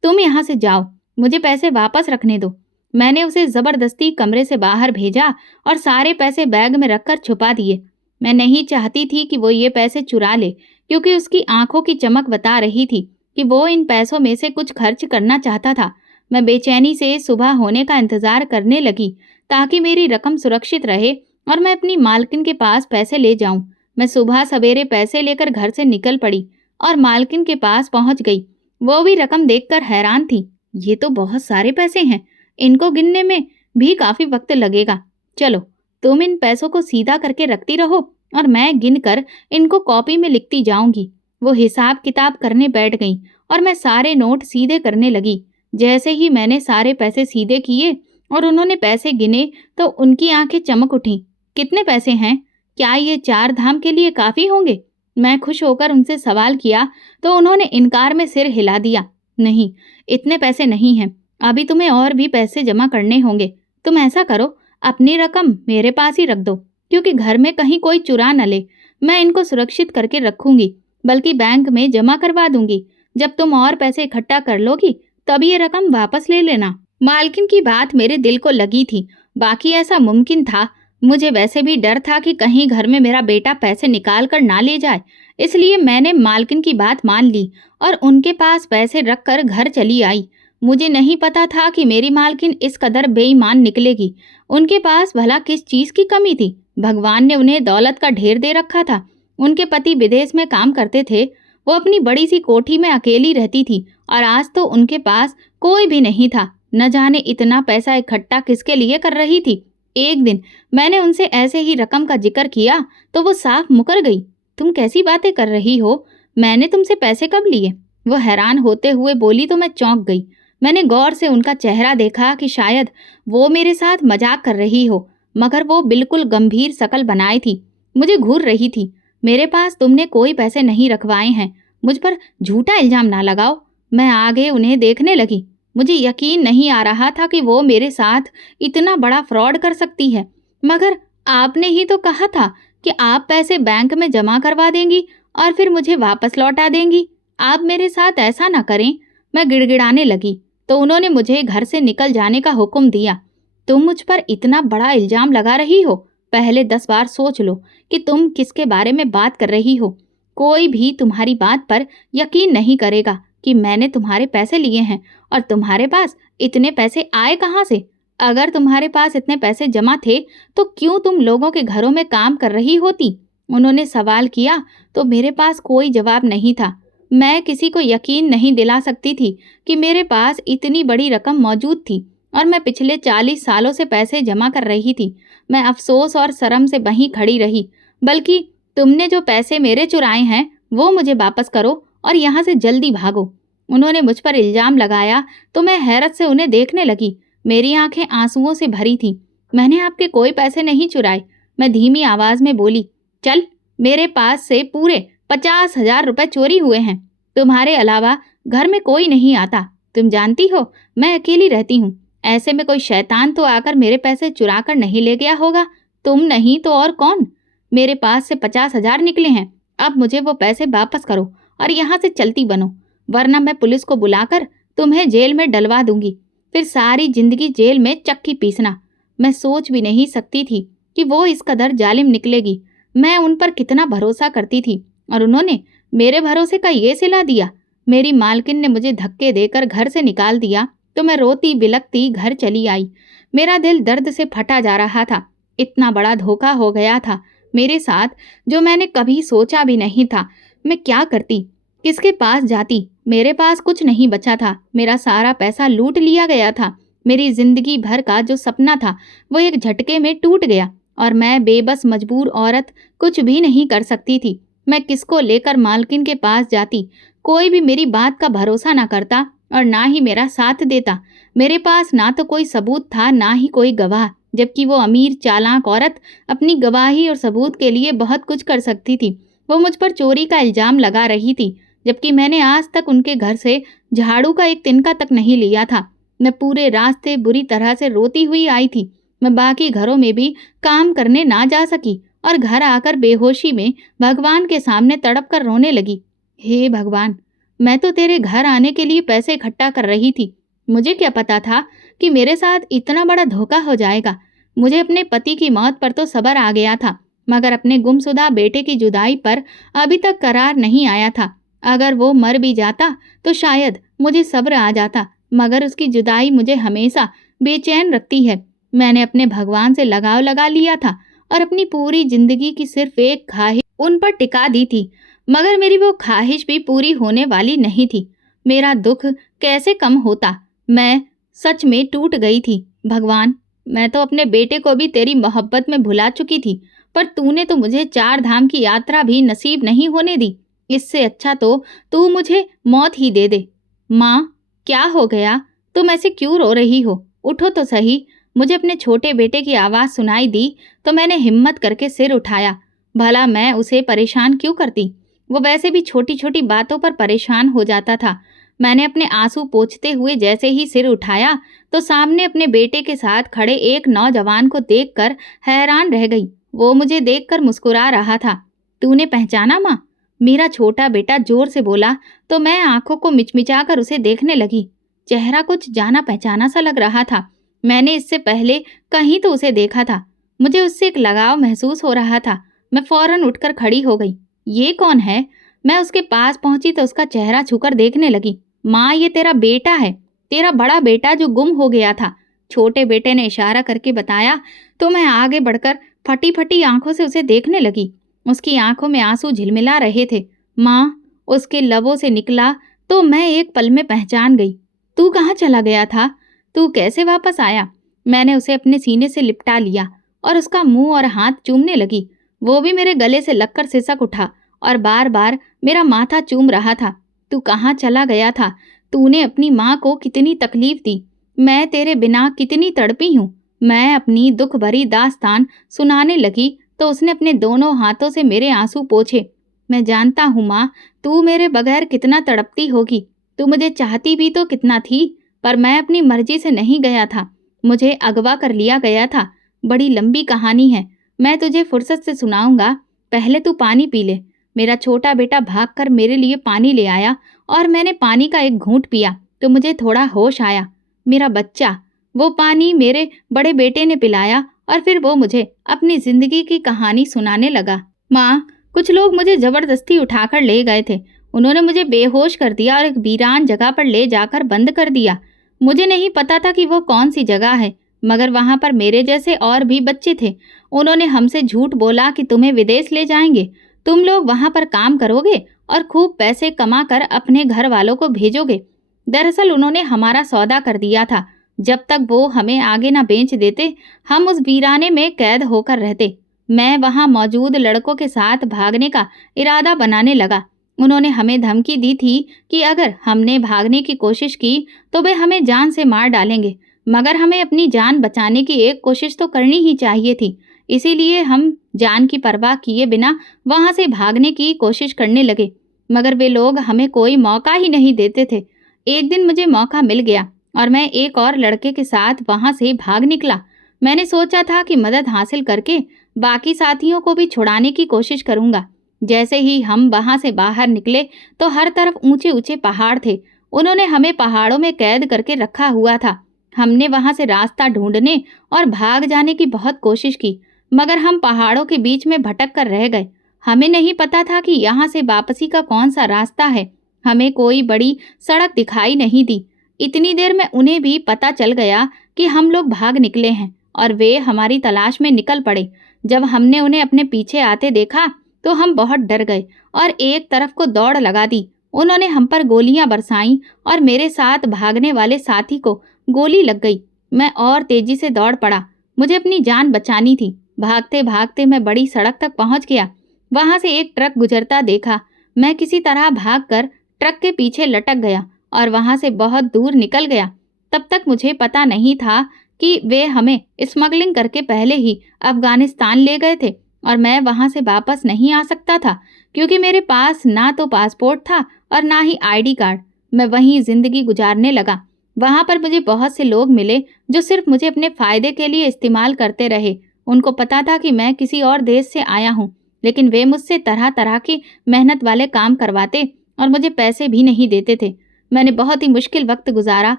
तुम यहाँ से जाओ, मुझे पैसे वापस रखने दो। मैंने उसे जबरदस्ती कमरे से बाहर भेजा और सारे पैसे बैग में रखकर छुपा दिए। मैं नहीं चाहती थी कि वो ये पैसे चुरा ले, क्योंकि उसकी आंखों की चमक बता रही थी कि वो इन पैसों में से कुछ खर्च करना चाहता था। मैं बेचैनी से सुबह होने का इंतजार करने लगी ताकि मेरी रकम सुरक्षित रहे और मैं अपनी मालकिन के पास पैसे ले जाऊं। मैं सुबह सवेरे पैसे लेकर घर से निकल पड़ी और मालकिन के पास पहुंच गई। वो भी रकम देखकर हैरान थी। ये तो बहुत सारे पैसे हैं, इनको गिनने में भी काफी वक्त लगेगा। चलो, तुम इन पैसों को सीधा करके रखती रहो और मैं गिनकर इनको कॉपी में लिखती जाऊंगी। वो हिसाब किताब करने बैठ गई और मैं सारे नोट सीधे करने लगी। जैसे ही मैंने सारे पैसे सीधे किए और उन्होंने पैसे गिने तो उनकी आंखें चमक उठीं। कितने पैसे हैं? क्या ये 4 धाम के लिए काफी होंगे? मैं खुश होकर उनसे सवाल किया तो उन्होंने इनकार में सिर हिला दिया। नहीं, इतने पैसे नहीं हैं। अभी तुम्हें और भी पैसे जमा करने होंगे। तुम ऐसा करो, अपनी रकम मेरे पास ही रख दो, क्योंकि घर में कहीं कोई चुरा न ले। मैं इनको सुरक्षित करके रखूंगी, बल्कि बैंक में जमा करवा दूंगी। जब तुम और पैसे इकट्ठा कर लोगी तब ये रकम वापस ले लेना। मालकिन की बात मेरे दिल को लगी थी, बाकी ऐसा मुमकिन था। मुझे वैसे भी डर था कि कहीं घर में मेरा बेटा पैसे निकाल कर ना ले जाए, इसलिए मैंने मालकिन की बात मान ली और उनके पास पैसे रखकर घर चली आई। मुझे नहीं पता था कि मेरी मालकिन इस कदर बेईमान निकलेगी। उनके पास भला किस चीज की कमी थी? भगवान ने उन्हें दौलत का ढेर दे रखा था। उनके पति विदेश में काम करते थे, वो अपनी बड़ी सी कोठी में अकेली रहती थी और आज तो उनके पास कोई भी नहीं था। न जाने इतना पैसा इकट्ठा किसके लिए कर रही थी। एक दिन मैंने उनसे ऐसे ही रकम का जिक्र किया तो वो साफ मुकर गई। तुम कैसी बातें कर रही हो? मैंने तुमसे पैसे कब लिए? वो हैरान होते हुए बोली तो मैं चौंक गई। मैंने गौर से उनका चेहरा देखा कि शायद वो मेरे साथ मजाक कर रही हो, मगर वो बिल्कुल गंभीर शकल बनाए थी। मुझे घूर रही थी। मेरे पास तुमने कोई पैसे नहीं रखवाए हैं, मुझ पर झूठा इल्जाम ना लगाओ। मैं आगे उन्हें देखने लगी। मुझे यकीन नहीं आ रहा था कि वो मेरे साथ इतना बड़ा फ्रॉड कर सकती है। मगर आपने ही तो कहा था कि आप पैसे बैंक में जमा करवा देंगी और फिर मुझे वापस लौटा देंगी। आप मेरे साथ ऐसा ना करें। मैं गिड़गिड़ाने लगी तो उन्होंने मुझे घर से निकल जाने का हुक्म दिया। तुम मुझ पर इतना बड़ा इल्जाम लगा रही हो, पहले 10 बार सोच लो कि तुम किसके बारे में बात कर रही हो। कोई भी तुम्हारी बात पर यकीन नहीं करेगा कि मैंने तुम्हारे पैसे लिए हैं। और तुम्हारे पास इतने पैसे आए कहाँ से? अगर तुम्हारे पास इतने पैसे जमा थे तो क्यों तुम लोगों के घरों में काम कर रही होती? उन्होंने सवाल किया तो मेरे पास कोई जवाब नहीं था। मैं किसी को यकीन नहीं दिला सकती थी कि मेरे पास इतनी बड़ी रकम मौजूद थी और मैं पिछले 40 सालों से पैसे जमा कर रही थी। मैं अफसोस और शर्म से वहीं खड़ी रही। बल्कि तुमने जो पैसे मेरे चुराए हैं वो मुझे वापस करो और यहाँ से जल्दी भागो। उन्होंने मुझ पर इल्जाम लगाया तो मैं हैरत से उन्हें देखने लगी। मेरी आंखें आंसुओं से भरी थीं। मैंने आपके कोई पैसे नहीं चुराए, मैं धीमी आवाज में बोली। चल, मेरे पास से पूरे 50,000 रुपए चोरी हुए हैं। तुम्हारे अलावा घर में कोई नहीं आता। तुम जानती हो मैं अकेली रहती हूँ। ऐसे में कोई शैतान तो आकर मेरे पैसे चुरा कर नहीं ले गया होगा। तुम नहीं तो और कौन? मेरे पास से 50,000 निकले हैं। अब मुझे वो पैसे वापस करो और यहाँ से चलती बनो, वरना मैं पुलिस को बुलाकर तुम्हें जेल में डलवा दूंगी। फिर सारी जिंदगी जेल में चक्की पीसना। मैं सोच भी नहीं सकती थी कि वो इस कदर जालिम निकलेगी। मैं उन पर कितना भरोसा करती थी और उन्होंने मेरे भरोसे का ये सिला दिया। मेरी मालकिन ने मुझे धक्के देकर घर से निकाल दिया तो मैं रोती बिलखती घर चली आई। मेरा दिल दर्द से फटा जा रहा था। इतना बड़ा धोखा हो गया था मेरे साथ जो मैंने कभी सोचा भी नहीं था। मैं क्या करती, किसके पास जाती? मेरे पास कुछ नहीं बचा था। मेरा सारा पैसा लूट लिया गया था। मेरी जिंदगी भर का जो सपना था वो एक झटके में टूट गया और मैं बेबस मजबूर औरत कुछ भी नहीं कर सकती थी। मैं किसको लेकर मालकिन के पास जाती? कोई भी मेरी बात का भरोसा ना करता और ना ही मेरा साथ देता। मेरे पास ना तो कोई सबूत था, ना ही कोई गवाह, जबकि वो अमीर चालाक औरत अपनी गवाही और सबूत के लिए बहुत कुछ कर सकती थी। वो मुझ पर चोरी का इल्जाम लगा रही थी, जबकि मैंने आज तक उनके घर से झाड़ू का एक तिनका तक नहीं लिया था। मैं पूरे रास्ते बुरी तरह से रोती हुई आई थी। मैं बाकी घरों में भी काम करने ना जा सकी और घर आकर बेहोशी में भगवान के सामने तड़प कर रोने लगी। हे भगवान, मैं तो तेरे घर आने के लिए पैसे इकट्ठा कर रही थी। मुझे क्या पता था कि मेरे साथ इतना बड़ा धोखा हो जाएगा। मुझे अपने पति की मौत पर तो सब्र आ गया था, मगर अपने गुमशुदा बेटे की जुदाई पर अभी तक करार नहीं आया था। अगर वो मर भी जाता तो शायद मुझे सब्र आ जाता, मगर उसकी जुदाई मुझे हमेशा बेचैन रखती है। मैंने अपने भगवान से लगाव लगा लिया था और अपनी पूरी जिंदगी की सिर्फ एक ख्वाहिश उन पर टिका दी थी, मगर मेरी वो ख्वाहिश भी पूरी होने वाली नहीं थी। मेरा दुख कैसे कम होता। मैं सच में टूट गई थी। भगवान, मैं तो अपने बेटे को भी तेरी मोहब्बत में भुला चुकी थी, पर तूने तो मुझे 4 धाम की यात्रा भी नसीब नहीं होने दी। इससे अच्छा तो तू मुझे मौत ही दे दे। माँ, क्या हो गया? तुम ऐसे क्यों रो रही हो? उठो तो सही। मुझे अपने छोटे बेटे की आवाज़ सुनाई दी तो मैंने हिम्मत करके सिर उठाया। भला मैं उसे परेशान क्यों करती? वो वैसे भी छोटी-छोटी बातों पर परेशान हो जाता था। मैंने अपने आंसू पोंछते हुए जैसे ही सिर उठाया तो सामने अपने बेटे के साथ खड़े एक नौजवान को देखकर हैरान रह गई। वो मुझे देखकर मुस्कुरा रहा था। तूने पहचाना माँ? मेरा छोटा बेटा जोर से बोला तो मैं आंखों को मिचमिचाकर उसे देखने लगी। चेहरा कुछ जाना पहचाना सा लग रहा था। मैंने इससे पहले कहीं तो उसे देखा था। मुझे उससे एक लगाव महसूस हो रहा था। मैं फौरन उठकर खड़ी हो गई। ये कौन है? मैं उसके पास पहुंची तो उसका चेहरा छूकर देखने लगी। माँ, ये तेरा बेटा है, तेरा बड़ा बेटा जो गुम हो गया था। छोटे बेटे ने इशारा करके बताया तो मैं आगे बढ़कर फटी फटी आंखों से उसे देखने लगी। उसकी आंखों में आंसू झिलमिला रहे थे। माँ, उसके लबों से निकला तो मैं एक पल में पहचान गई। तू कहाँ चला गया था? तू कैसे वापस आया? मैंने उसे अपने सीने से लिपटा लिया और उसका मुंह और हाथ चूमने लगी। वो भी मेरे गले से लगकर सिसक उठा और बार बार मेरा माथा चूम रहा था। तू कहाँ चला गया था? तूने अपनी माँ को कितनी तकलीफ दी। मैं तेरे बिना कितनी तड़पी हूँ। मैं अपनी दुख भरी दास्तान सुनाने लगी तो उसने अपने दोनों हाथों से मेरे आंसू पोंछे। मैं जानता हूँ माँ, तू मेरे बगैर कितना तड़पती होगी। तू मुझे चाहती भी तो कितना थी, पर मैं अपनी मर्जी से नहीं गया था। मुझे अगवा कर लिया गया था। बड़ी लंबी कहानी है, मैं तुझे फुर्सत से सुनाऊंगा। पहले तू पानी पी ले। मेरा छोटा बेटा भागकर मेरे लिए पानी ले आया और मैंने पानी का एक घूंट पिया तो मुझे थोड़ा होश आया। मेरा बच्चा, वो पानी मेरे बड़े बेटे ने पिलाया और फिर वो मुझे अपनी जिंदगी की कहानी सुनाने लगा। माँ, कुछ लोग मुझे जबरदस्ती उठाकर ले गए थे। उन्होंने मुझे बेहोश कर दिया और एक वीरान जगह पर ले जाकर बंद कर दिया। मुझे नहीं पता था कि वो कौन सी जगह है, मगर वहां पर मेरे जैसे और भी बच्चे थे। उन्होंने हमसे झूठ बोला कि तुम्हें विदेश ले जाएंगे, तुम लोग वहां पर काम करोगे और खूब पैसे कमा कर अपने घर वालों को भेजोगे। दरअसल उन्होंने हमारा सौदा कर दिया था। जब तक वो हमें आगे न बेच देते, हम उस वीराने में कैद होकर रहते। मैं वहां मौजूद लड़कों के साथ भागने का इरादा बनाने लगा। उन्होंने हमें धमकी दी थी कि अगर हमने भागने की कोशिश की तो वे हमें जान से मार डालेंगे, मगर हमें अपनी जान बचाने की एक कोशिश तो करनी ही चाहिए थी। इसीलिए हम जान की परवाह किए बिना वहां से भागने की कोशिश करने लगे, मगर वे लोग हमें कोई मौका ही नहीं देते थे। एक दिन मुझे मौका मिल गया और मैं एक और लड़के के साथ वहां से भाग निकला। मैंने सोचा था कि मदद हासिल करके बाकी साथियों को भी छुड़ाने की कोशिश करूंगा। जैसे ही हम वहां से बाहर निकले तो हर तरफ ऊंचे ऊंचे पहाड़ थे। उन्होंने हमें पहाड़ों में कैद करके रखा हुआ था। हमने वहां से रास्ता ढूंढने और भाग जाने की बहुत कोशिश की, मगर हम पहाड़ों के बीच में भटक कर रह गए। हमें नहीं पता था कि यहाँ से वापसी का कौन सा रास्ता है। हमें कोई बड़ी सड़क दिखाई नहीं दी। इतनी देर में उन्हें भी पता चल गया कि हम लोग भाग निकले हैं और वे हमारी तलाश में निकल पड़े। जब हमने उन्हें अपने पीछे आते देखा तो हम बहुत डर गए और एक तरफ को दौड़ लगा दी। उन्होंने हम पर गोलियां बरसाईं और मेरे साथ भागने वाले साथी को गोली लग गई। मैं और तेजी से दौड़ पड़ा। मुझे अपनी जान बचानी थी। भागते भागते मैं बड़ी सड़क तक पहुंच गया। वहां से एक ट्रक गुजरता देखा। मैं किसी तरह भागकर ट्रक के पीछे लटक गया और वहां से बहुत दूर निकल गया। तब तक मुझे पता नहीं था कि वे हमें स्मगलिंग करके पहले ही अफगानिस्तान ले गए थे और मैं वहां से वापस नहीं आ सकता था, क्योंकि मेरे पास ना तो पासपोर्ट था और ना ही आईडी कार्ड। मैं वहीं जिंदगी गुजारने लगा। वहां पर मुझे बहुत से लोग मिले जो सिर्फ मुझे अपने फायदे के लिए इस्तेमाल करते रहे। उनको पता था कि मैं किसी और देश से आया हूँ, लेकिन वे मुझसे तरह तरह के मेहनत वाले काम करवाते और मुझे पैसे भी नहीं देते थे। मैंने बहुत ही मुश्किल वक्त गुजारा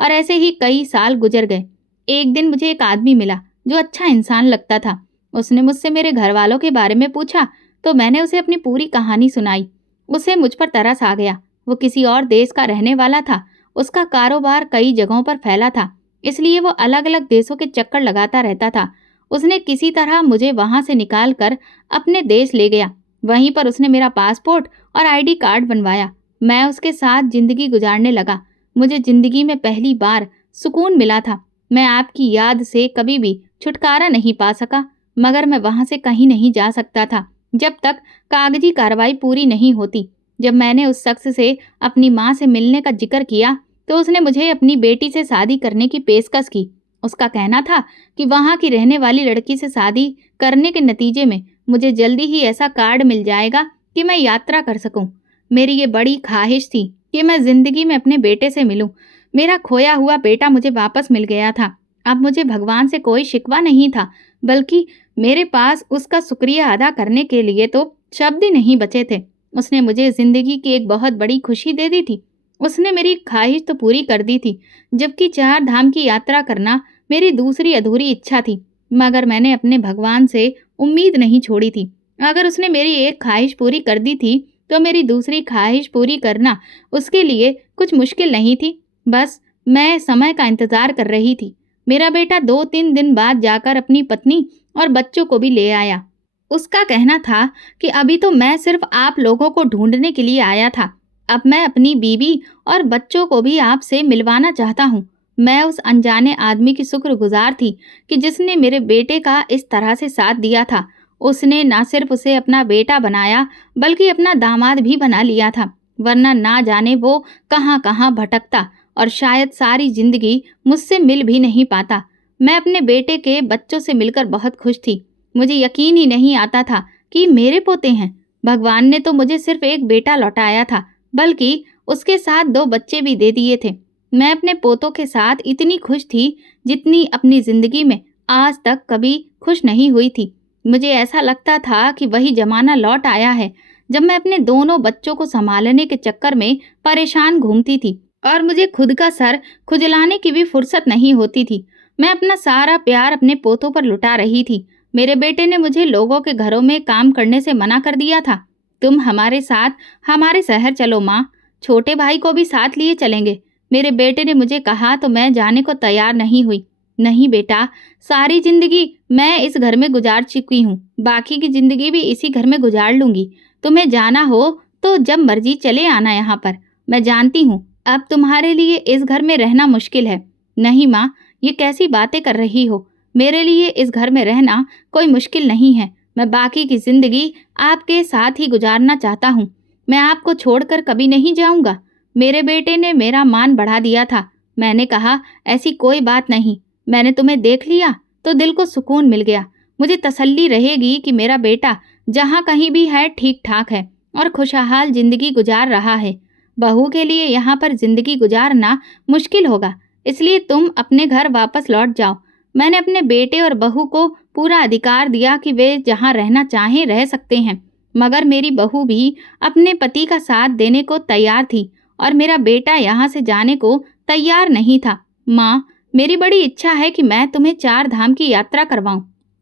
और ऐसे ही कई साल गुजर गए। एक दिन मुझे एक आदमी मिला जो अच्छा इंसान लगता था। उसने मुझसे मेरे घर वालों के बारे में पूछा तो मैंने उसे अपनी पूरी कहानी सुनाई। उसे मुझ पर तरस आ गया। वो किसी और देश का रहने वाला था। उसका कारोबार कई जगहों पर फैला था, इसलिए वो अलग अलग देशों के चक्कर लगाता रहता था। उसने किसी तरह मुझे वहां से निकाल कर अपने देश ले गया। वहीं पर उसने मेरा पासपोर्ट और आईडी कार्ड बनवाया। मैं उसके साथ जिंदगी गुजारने लगा। मुझे जिंदगी में पहली बार सुकून मिला था। मैं आपकी याद से कभी भी छुटकारा नहीं पा सका, मगर मैं वहां से कहीं नहीं जा सकता था जब तक कागजी कार्रवाई पूरी नहीं होती। जब मैंने उस शख्स से अपनी माँ से मिलने का जिक्र किया तो उसने मुझे अपनी बेटी से शादी करने की पेशकश की। उसका कहना था कि वहाँ की रहने वाली लड़की से शादी करने के नतीजे में मुझे जल्दी ही ऐसा कार्ड मिल जाएगा कि मैं यात्रा कर सकूं। मेरी ये बड़ी ख्वाहिश थी कि मैं जिंदगी में अपने बेटे से मिलूं। मेरा खोया हुआ बेटा मुझे वापस मिल गया था। अब मुझे भगवान से कोई शिकवा नहीं था, बल्कि मेरे पास उसका शुक्रिया अदा करने के लिए तो शब्द ही नहीं बचे थे। उसने मुझे जिंदगी की एक बहुत बड़ी खुशी दे दी थी। उसने मेरी ख्वाहिश तो पूरी कर दी थी, जबकि 4 धाम की यात्रा करना मेरी दूसरी अधूरी इच्छा थी। मगर मैंने अपने भगवान से उम्मीद नहीं छोड़ी थी। अगर उसने मेरी एक ख्वाहिश पूरी कर दी थी तो मेरी दूसरी ख्वाहिश पूरी करना उसके लिए कुछ मुश्किल नहीं थी। बस मैं समय का इंतजार कर रही थी। मेरा बेटा 2-3 दिन बाद जाकर अपनी पत्नी और बच्चों को भी ले आया। उसका कहना था कि अभी तो मैं सिर्फ आप लोगों को ढूंढने के लिए आया था। अब मैं अपनी बीवी और बच्चों को भी आपसे मिलवाना चाहता हूँ। मैं उस अनजाने आदमी की शुक्रगुजार थी कि जिसने मेरे बेटे का इस तरह से साथ दिया था। उसने न सिर्फ उसे अपना बेटा बनाया, बल्कि अपना दामाद भी बना लिया था। वरना ना जाने वो कहाँ कहाँ भटकता और शायद सारी जिंदगी मुझसे मिल भी नहीं पाता। मैं अपने बेटे के बच्चों से मिलकर बहुत खुश थी। मुझे यकीन ही नहीं आता था कि मेरे पोते हैं। भगवान ने तो मुझे सिर्फ एक बेटा लौटाया था, बल्कि उसके साथ 2 बच्चे भी दे दिए थे। मैं अपने पोतों के साथ इतनी खुश थी जितनी अपनी जिंदगी में आज तक कभी खुश नहीं हुई थी। मुझे ऐसा लगता था कि वही जमाना लौट आया है जब मैं अपने दोनों बच्चों को संभालने के चक्कर में परेशान घूमती थी और मुझे खुद का सर खुजलाने की भी फुर्सत नहीं होती थी। मैं अपना सारा प्यार अपने पोतों पर लुटा रही थी। मेरे बेटे ने मुझे लोगों के घरों में काम करने से मना कर दिया था। तुम हमारे साथ हमारे शहर चलो माँ, छोटे भाई को भी साथ लिए चलेंगे। मेरे बेटे ने मुझे कहा तो मैं जाने को तैयार नहीं हुई। नहीं बेटा, सारी जिंदगी मैं इस घर में गुजार चुकी हूँ, बाकी की जिंदगी भी इसी घर में गुजार लूंगी। तुम्हें जाना हो तो जब मर्जी चले आना यहाँ पर। मैं जानती हूँ अब तुम्हारे लिए इस घर में रहना मुश्किल है। नहीं माँ, ये कैसी बातें कर रही हो। मेरे लिए इस घर में रहना कोई मुश्किल नहीं है। मैं बाकी की जिंदगी आपके साथ ही गुजारना चाहता हूँ। मैं आपको छोड़कर कभी नहीं जाऊंगा। मेरे बेटे ने मेरा मान बढ़ा दिया था। मैंने कहा ऐसी कोई बात नहीं, मैंने तुम्हें देख लिया तो दिल को सुकून मिल गया। मुझे तसल्ली रहेगी कि मेरा बेटा जहाँ कहीं भी है ठीक ठाक है और खुशहाल जिंदगी गुजार रहा है। बहू के लिए यहाँ पर जिंदगी गुजारना मुश्किल होगा, इसलिए तुम अपने घर वापस लौट जाओ। मैंने अपने बेटे और बहू को पूरा अधिकार दिया कि वे जहाँ रहना चाहें रह सकते हैं, मगर मेरी बहू भी अपने पति का साथ देने को तैयार थी और मेरा बेटा यहाँ से जाने को तैयार नहीं था। माँ, मेरी बड़ी इच्छा है कि मैं तुम्हें 4 धाम की यात्रा करवाऊं।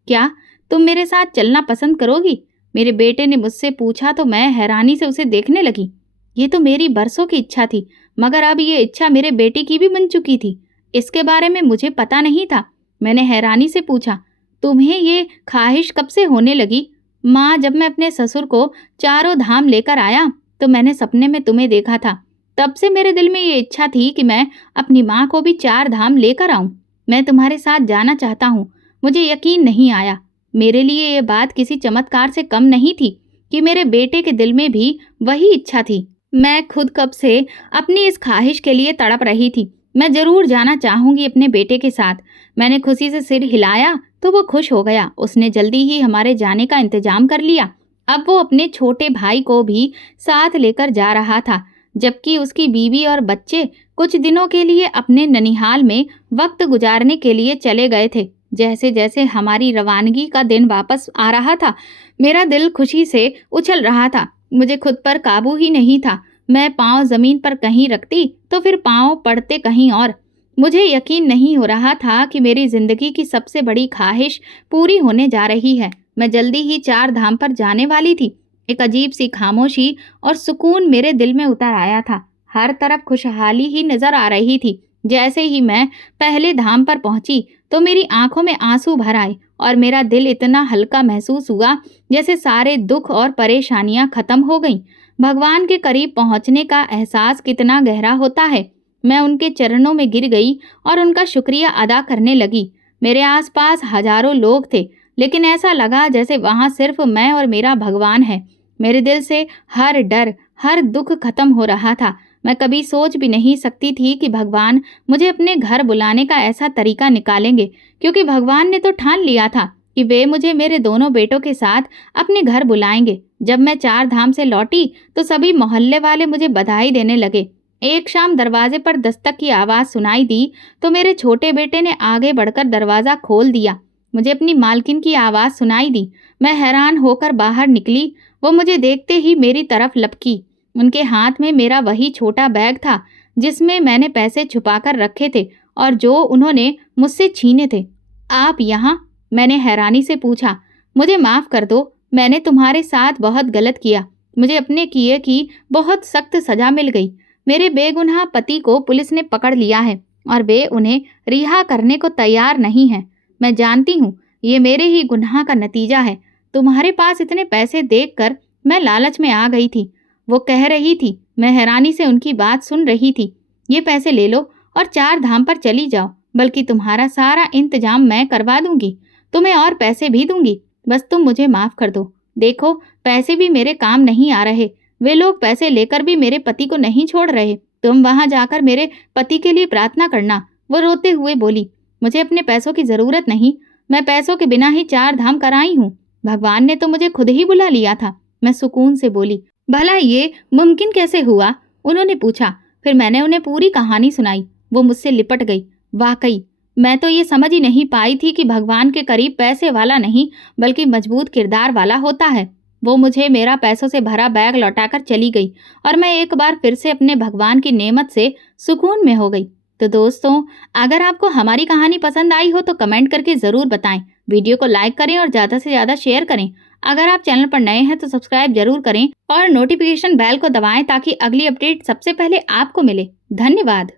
क्या तुम मेरे साथ चलना पसंद करोगी? मेरे बेटे ने मुझसे पूछा तो मैं हैरानी से उसे देखने लगी। ये तो मेरी बरसों की इच्छा थी, मगर अब ये इच्छा मेरे बेटे की भी बन चुकी थी। इसके बारे में मुझे पता नहीं था। मैंने हैरानी से पूछा, तुम्हें ये ख्वाहिश कब से होने लगी? माँ, जब मैं अपने ससुर को 4 धाम लेकर आया तो मैंने सपने में तुम्हें देखा था। तब से मेरे दिल में ये इच्छा थी कि मैं अपनी माँ को भी 4 धाम लेकर आऊं। मैं तुम्हारे साथ जाना चाहता हूँ। मुझे यकीन नहीं आया। मेरे लिए ये बात किसी चमत्कार से कम नहीं थी कि मेरे बेटे के दिल में भी वही इच्छा थी। मैं खुद कब से अपनी इस ख्वाहिश के लिए तड़प रही थी। मैं जरूर जाना चाहूंगी अपने बेटे के साथ। मैंने खुशी से सिर हिलाया तो वो खुश हो गया। उसने जल्दी ही हमारे जाने का इंतजाम कर लिया। अब वो अपने छोटे भाई को भी साथ लेकर जा रहा था, जबकि उसकी बीवी और बच्चे कुछ दिनों के लिए अपने ननिहाल में वक्त गुजारने के लिए चले गए थे। जैसे जैसे हमारी रवानगी का दिन वापस आ रहा था, मेरा दिल खुशी से उछल रहा था। मुझे खुद पर काबू ही नहीं था। मैं पाँव ज़मीन पर कहीं रखती तो फिर पाँव पड़ते कहीं और। मुझे यकीन नहीं हो रहा था कि मेरी ज़िंदगी की सबसे बड़ी ख्वाहिश पूरी होने जा रही है। मैं जल्दी ही 4 धाम पर जाने वाली थी। एक अजीब-सी खामोशी और सुकून मेरे दिल में उतर आया था। हर तरफ खुशहाली ही नज़र आ रही थी। जैसे ही मैं पहले धाम पर पहुंची तो मेरी आंखों में आंसू भर आए और मेरा दिल इतना हल्का महसूस हुआ जैसे सारे दुख और परेशानियां खत्म हो गईं। भगवान के करीब पहुंचने का एहसास कितना गहरा होता है। मैं उनके चरणों में गिर गई और उनका शुक्रिया अदा करने लगी। मेरे आसपास हजारों लोग थे, लेकिन ऐसा लगा जैसे वहां सिर्फ मैं और मेरा भगवान है। मेरे दिल से हर डर, हर दुख खत्म हो रहा था। मैं कभी सोच भी नहीं सकती थी कि भगवान मुझे अपने घर बुलाने का ऐसा तरीका निकालेंगे, क्योंकि भगवान ने तो ठान लिया था कि वे मुझे मेरे दोनों बेटों के साथ अपने घर बुलाएंगे। जब मैं 4 धाम से लौटी तो सभी मोहल्ले वाले मुझे बधाई देने लगे। एक शाम दरवाजे पर दस्तक की आवाज़ सुनाई दी तो मेरे छोटे बेटे ने आगे बढ़कर दरवाज़ा खोल दिया। मुझे अपनी मालकिन की आवाज़ सुनाई दी। मैं हैरान होकर बाहर निकली। वो मुझे देखते ही मेरी तरफ लपकी। उनके हाथ में मेरा वही छोटा बैग था जिसमें मैंने पैसे छुपाकर रखे थे और जो उन्होंने मुझसे छीने थे। आप यहाँ? मैंने हैरानी से पूछा। मुझे माफ़ कर दो, मैंने तुम्हारे साथ बहुत गलत किया। मुझे अपने किए की बहुत सख्त सज़ा मिल गई। मेरे बेगुनाह पति को पुलिस ने पकड़ लिया है और वे उन्हें रिहा करने को तैयार नहीं हैं। मैं जानती हूँ ये मेरे ही गुनाह का नतीजा है। तुम्हारे पास इतने पैसे देखकर मैं लालच में आ गई थी, वो कह रही थी। मैं हैरानी से उनकी बात सुन रही थी। ये पैसे ले लो और 4 धाम पर चली जाओ, बल्कि तुम्हारा सारा इंतजाम मैं करवा दूंगी। तुम्हें और पैसे भी दूंगी, बस तुम मुझे माफ़ कर दो। देखो, पैसे भी मेरे काम नहीं आ रहे। वे लोग पैसे लेकर भी मेरे पति को नहीं छोड़ रहे। तुम वहां जाकर मेरे पति के लिए प्रार्थना करना। वो रोते हुए बोली, मुझे अपने पैसों की ज़रूरत नहीं। मैं पैसों के बिना ही 4 धाम कराई हूँ। भगवान ने तो मुझे खुद ही बुला लिया था। मैं सुकून से बोली, भला ये मुमकिन कैसे हुआ? उन्होंने पूछा। फिर मैंने उन्हें पूरी कहानी सुनाई। वो मुझसे लिपट गई। वाकई मैं तो ये समझ ही नहीं पाई थी कि भगवान के करीब पैसे वाला नहीं बल्कि मजबूत किरदार वाला होता है। वो मुझे मेरा पैसों से भरा बैग लौटाकर चली गई और मैं एक बार फिर से अपने भगवान की नेमत से सुकून में हो गई। तो दोस्तों, अगर आपको हमारी कहानी पसंद आई हो तो कमेंट करके ज़रूर बताएं। वीडियो को लाइक करें और ज़्यादा से ज़्यादा शेयर करें। अगर आप चैनल पर नए हैं तो सब्सक्राइब जरूर करें और नोटिफिकेशन बेल को दबाएं ताकि अगली अपडेट सबसे पहले आपको मिले। धन्यवाद।